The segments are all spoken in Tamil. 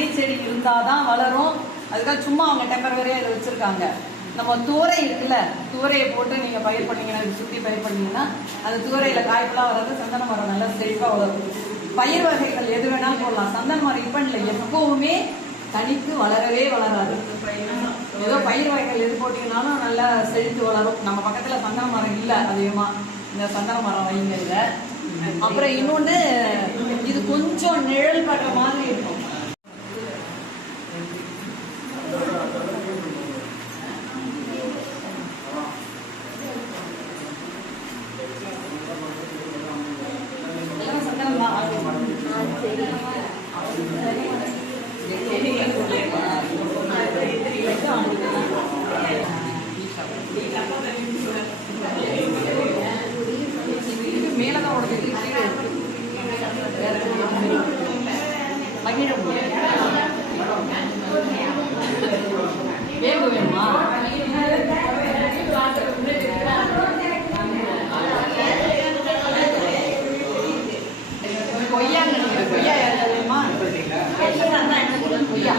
பனை செடி இருந்தாதான் வளரும். அதுக்காக சும்மா அவங்க டெம்பரவரியா இதை வச்சிருக்காங்க. நம்ம தூரை இருக்குல்ல, தூரையை போட்டு நீங்க பயிர் பண்ணீங்கன்னா, சுத்தி பயிர் பண்ணீங்கன்னா அந்த தூரையில காய்ப்பெல்லாம் வராது. சந்தன மரம் நல்லா செழிப்பா வளரும். பயிர் வகைகள் எது வேணாலும் போடலாம். சந்தன மரம் இப்ப இல்லை, எப்பவுமே தனித்து வளரவே வளராது. ஏதோ பயிர் வகைகள் எது போட்டீங்கன்னாலும் நல்லா செழித்து வளரும். நம்ம பக்கத்துல சந்தன மரம் இல்லை அதிகமா, இந்த சந்தன மரம் வைங்க இல்ல. அப்புறம் இன்னொன்று, இது கொஞ்சம் நிழல் படுற மாதிரி இருக்கும். மேலதான் உடனே வேக வேணுமா? கொய்யா கொய்யா வேணுமா? கொய்யா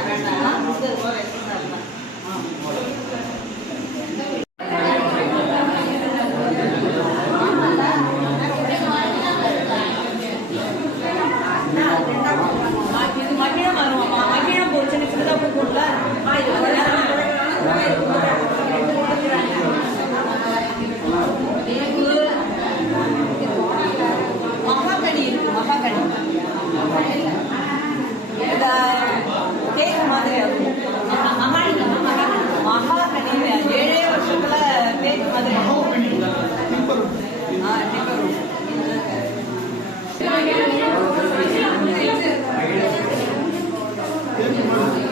கேக் மாதிரி மகாகனி 7 வருஷத்துல கேக் மாதிரி.